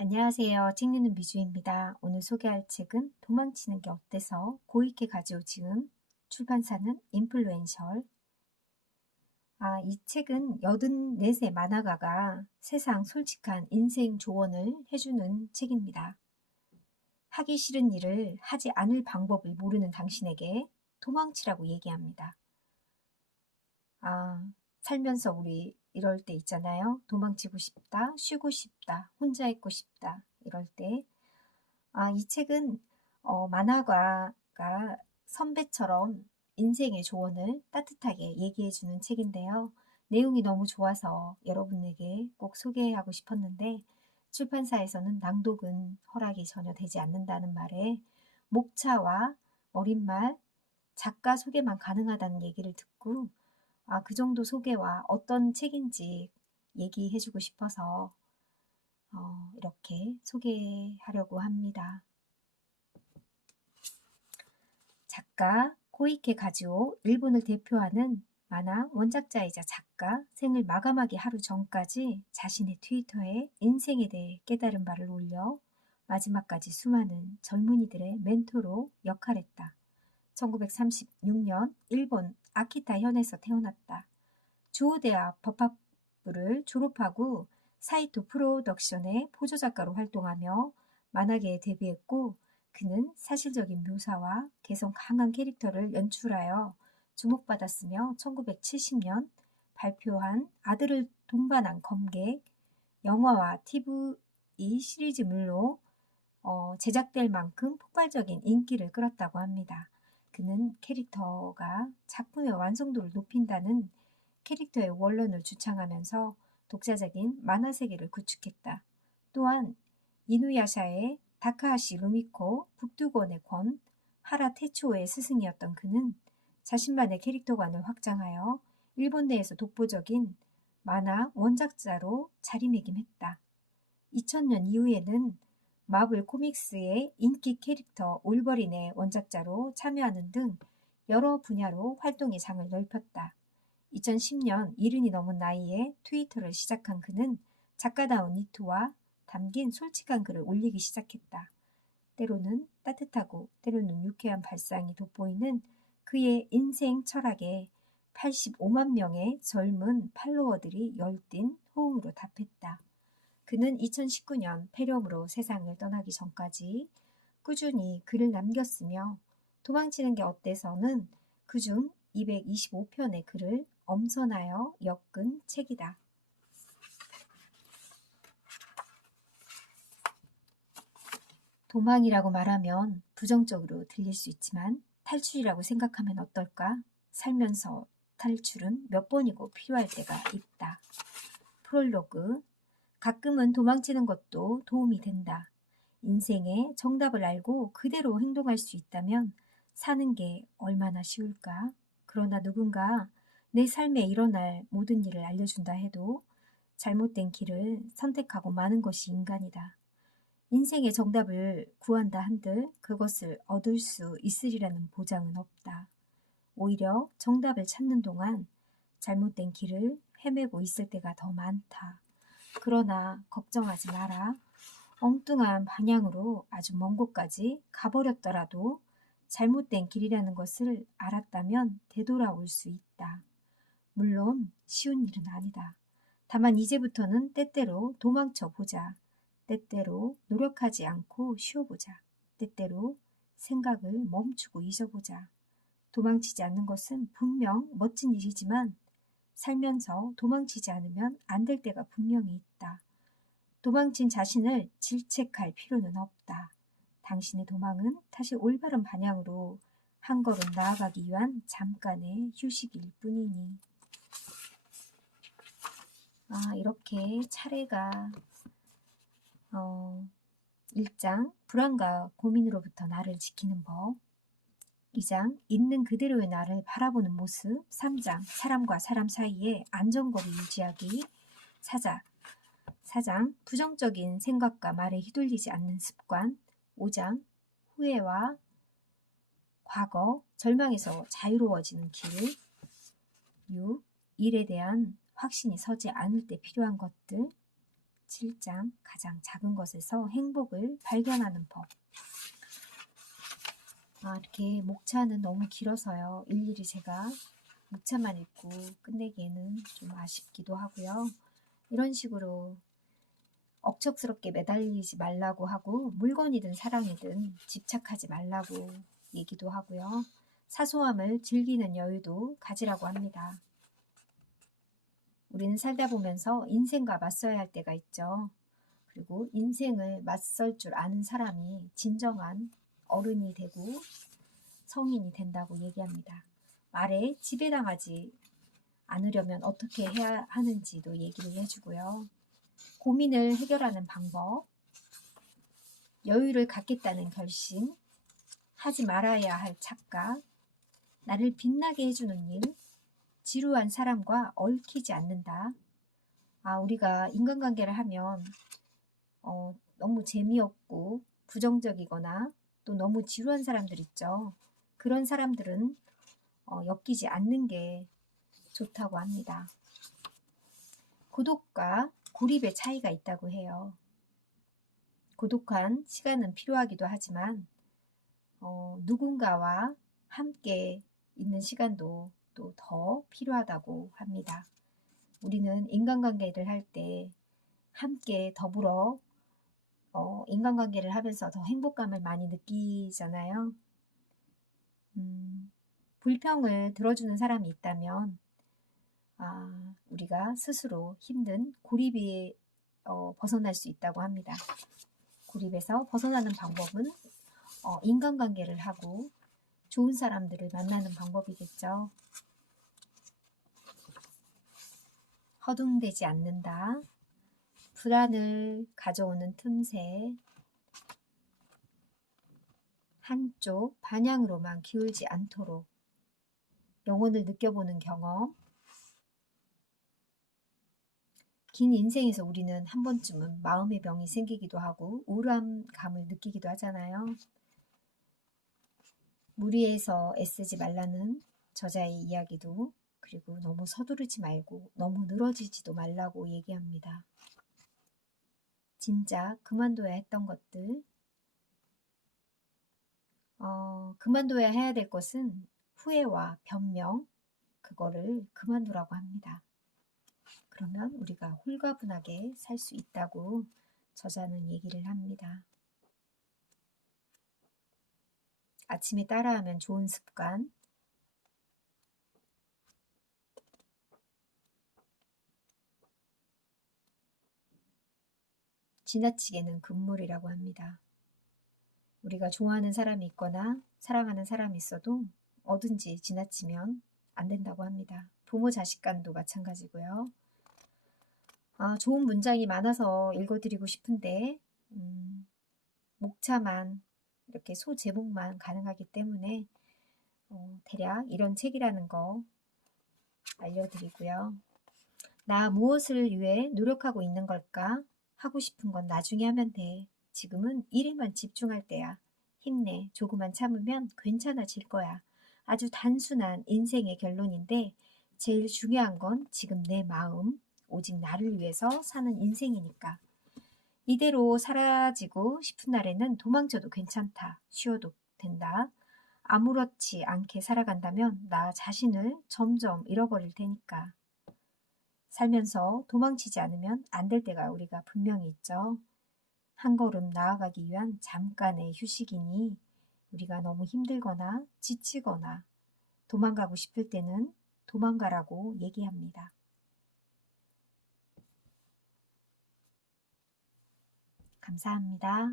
안녕하세요. 책읽는 미주입니다. 오늘 소개할 책은 도망치는 게 어때서 고이케 가지오 지음, 출판사는 인플루엔셜. 이 책은 84세 만화가가 세상 솔직한 인생 조언을 해주는 책입니다. 하기 싫은 일을 하지 않을 방법을 모르는 당신에게 도망치라고 얘기합니다. 살면서 우리 이럴 때 있잖아요. 도망치고 싶다, 쉬고 싶다, 혼자 있고 싶다, 이럴 때. 이 책은 만화가가 선배처럼 인생의 조언을 따뜻하게 얘기해주는 책인데요. 내용이 너무 좋아서 여러분에게 꼭 소개하고 싶었는데 출판사에서는 낭독은 허락이 전혀 되지 않는다는 말에 목차와 머릿말, 작가 소개만 가능하다는 얘기를 듣고 그 정도 소개와 어떤 책인지 얘기해주고 싶어서 이렇게 소개하려고 합니다. 작가 코이케 가즈오, 일본을 대표하는 만화 원작자이자 작가, 생을 마감하기 하루 전까지 자신의 트위터에 인생에 대해 깨달은 바를 올려 마지막까지 수많은 젊은이들의 멘토로 역할했다. 1936년 일본 아키타 현에서 태어났다. 주호대학 법학부를 졸업하고 사이토 프로덕션의 포조작가로 활동하며 만화계에 데뷔했고 그는 사실적인 묘사와 개성 강한 캐릭터를 연출하여 주목받았으며 1970년 발표한 아들을 동반한 검객, 영화와 TV 시리즈물로 제작될 만큼 폭발적인 인기를 끌었다고 합니다. 그는 캐릭터가 작품의 완성도를 높인다는 캐릭터의 원론을 주창하면서 독자적인 만화 세계를 구축했다. 또한 이누야샤의 다카하시 루미코, 북두권의 권, 하라 테츠오의 스승이었던 그는 자신만의 캐릭터관을 확장하여 일본 내에서 독보적인 만화 원작자로 자리매김했다. 2000년 이후에는 마블 코믹스의 인기 캐릭터 올버린의 원작자로 참여하는 등 여러 분야로 활동의 장을 넓혔다. 2010년 70이 넘은 나이에 트위터를 시작한 그는 작가다운 이토와 담긴 솔직한 글을 올리기 시작했다. 때로는 따뜻하고 때로는 유쾌한 발상이 돋보이는 그의 인생 철학에 85만 명의 젊은 팔로워들이 열띤 호응으로 답했다. 그는 2019년 폐렴으로 세상을 떠나기 전까지 꾸준히 글을 남겼으며 도망치는 게 어때서는 그중 225편의 글을 엄선하여 엮은 책이다. 도망이라고 말하면 부정적으로 들릴 수 있지만 탈출이라고 생각하면 어떨까? 살면서 탈출은 몇 번이고 필요할 때가 있다. 프롤로그. 가끔은 도망치는 것도 도움이 된다. 인생의 정답을 알고 그대로 행동할 수 있다면 사는 게 얼마나 쉬울까? 그러나 누군가 내 삶에 일어날 모든 일을 알려준다 해도 잘못된 길을 선택하고 마는 것이 인간이다. 인생의 정답을 구한다 한들 그것을 얻을 수 있으리라는 보장은 없다. 오히려 정답을 찾는 동안 잘못된 길을 헤매고 있을 때가 더 많다. 그러나 걱정하지 마라. 엉뚱한 방향으로 아주 먼 곳까지 가버렸더라도 잘못된 길이라는 것을 알았다면 되돌아올 수 있다. 물론 쉬운 일은 아니다. 다만 이제부터는 때때로 도망쳐 보자. 때때로 노력하지 않고 쉬어보자. 때때로 생각을 멈추고 잊어보자. 도망치지 않는 것은 분명 멋진 일이지만 살면서 도망치지 않으면 안 될 때가 분명히 있다. 도망친 자신을 질책할 필요는 없다. 당신의 도망은 다시 올바른 방향으로 한 걸음 나아가기 위한 잠깐의 휴식일 뿐이니. 이렇게 차례가 1장 불안과 고민으로부터 나를 지키는 법, 2장 있는 그대로의 나를 바라보는 모습, 3장 사람과 사람 사이에 안전거리 유지하기, 4장 부정적인 생각과 말에 휘둘리지 않는 습관, 5장 후회와 과거, 절망에서 자유로워지는 길, 6. 일에 대한 확신이 서지 않을 때 필요한 것들, 7장 가장 작은 것에서 행복을 발견하는 법. 이렇게 목차는 너무 길어서요. 일일이 제가 목차만 읽고 끝내기에는 좀 아쉽기도 하고요. 이런 식으로 억척스럽게 매달리지 말라고 하고 물건이든 사랑이든 집착하지 말라고 얘기도 하고요. 사소함을 즐기는 여유도 가지라고 합니다. 우리는 살다 보면서 인생과 맞서야 할 때가 있죠. 그리고 인생을 맞설 줄 아는 사람이 진정한 어른이 되고 성인이 된다고 얘기합니다. 말에 지배당하지 않으려면 어떻게 해야 하는지도 얘기를 해주고요. 고민을 해결하는 방법, 여유를 갖겠다는 결심, 하지 말아야 할 착각, 나를 빛나게 해주는 일, 지루한 사람과 얽히지 않는다. 우리가 인간관계를 하면 너무 재미없고 부정적이거나 또 너무 지루한 사람들 있죠. 그런 사람들은 엮이지 않는 게 좋다고 합니다. 고독과 고립의 차이가 있다고 해요. 고독한 시간은 필요하기도 하지만 누군가와 함께 있는 시간도 또 더 필요하다고 합니다. 우리는 인간관계를 할 때 함께 더불어 인간관계를 하면서 더 행복감을 많이 느끼잖아요. 불평을 들어주는 사람이 있다면 우리가 스스로 힘든 고립이 벗어날 수 있다고 합니다. 고립에서 벗어나는 방법은 인간관계를 하고 좋은 사람들을 만나는 방법이겠죠. 허둥대지 않는다. 불안을 가져오는 틈새 한쪽 방향으로만 기울지 않도록 영혼을 느껴보는 경험. 긴 인생에서 우리는 한 번쯤은 마음의 병이 생기기도 하고 우울함감을 느끼기도 하잖아요. 무리해서 애쓰지 말라는 저자의 이야기도, 그리고 너무 서두르지 말고 너무 늘어지지도 말라고 얘기합니다. 진짜 그만둬야 했던 것들, 그만둬야 해야 될 것은 후회와 변명, 그거를 그만두라고 합니다. 그러면 우리가 홀가분하게 살 수 있다고 저자는 얘기를 합니다. 아침에 따라하면 좋은 습관, 지나치게는 금물이라고 합니다. 우리가 좋아하는 사람이 있거나 사랑하는 사람이 있어도 뭐든지 지나치면 안 된다고 합니다. 부모 자식 간도 마찬가지고요. 좋은 문장이 많아서 읽어드리고 싶은데 목차만 이렇게 소제목만 가능하기 때문에 대략 이런 책이라는 거 알려드리고요. 나 무엇을 위해 노력하고 있는 걸까? 하고 싶은 건 나중에 하면 돼. 지금은 일에만 집중할 때야. 힘내. 조금만 참으면 괜찮아질 거야. 아주 단순한 인생의 결론인데 제일 중요한 건 지금 내 마음, 오직 나를 위해서 사는 인생이니까. 이대로 사라지고 싶은 날에는 도망쳐도 괜찮다. 쉬어도 된다. 아무렇지 않게 살아간다면 나 자신을 점점 잃어버릴 테니까. 살면서 도망치지 않으면 안 될 때가 우리가 분명히 있죠. 한 걸음 나아가기 위한 잠깐의 휴식이니 우리가 너무 힘들거나 지치거나 도망가고 싶을 때는 도망가라고 얘기합니다. 감사합니다.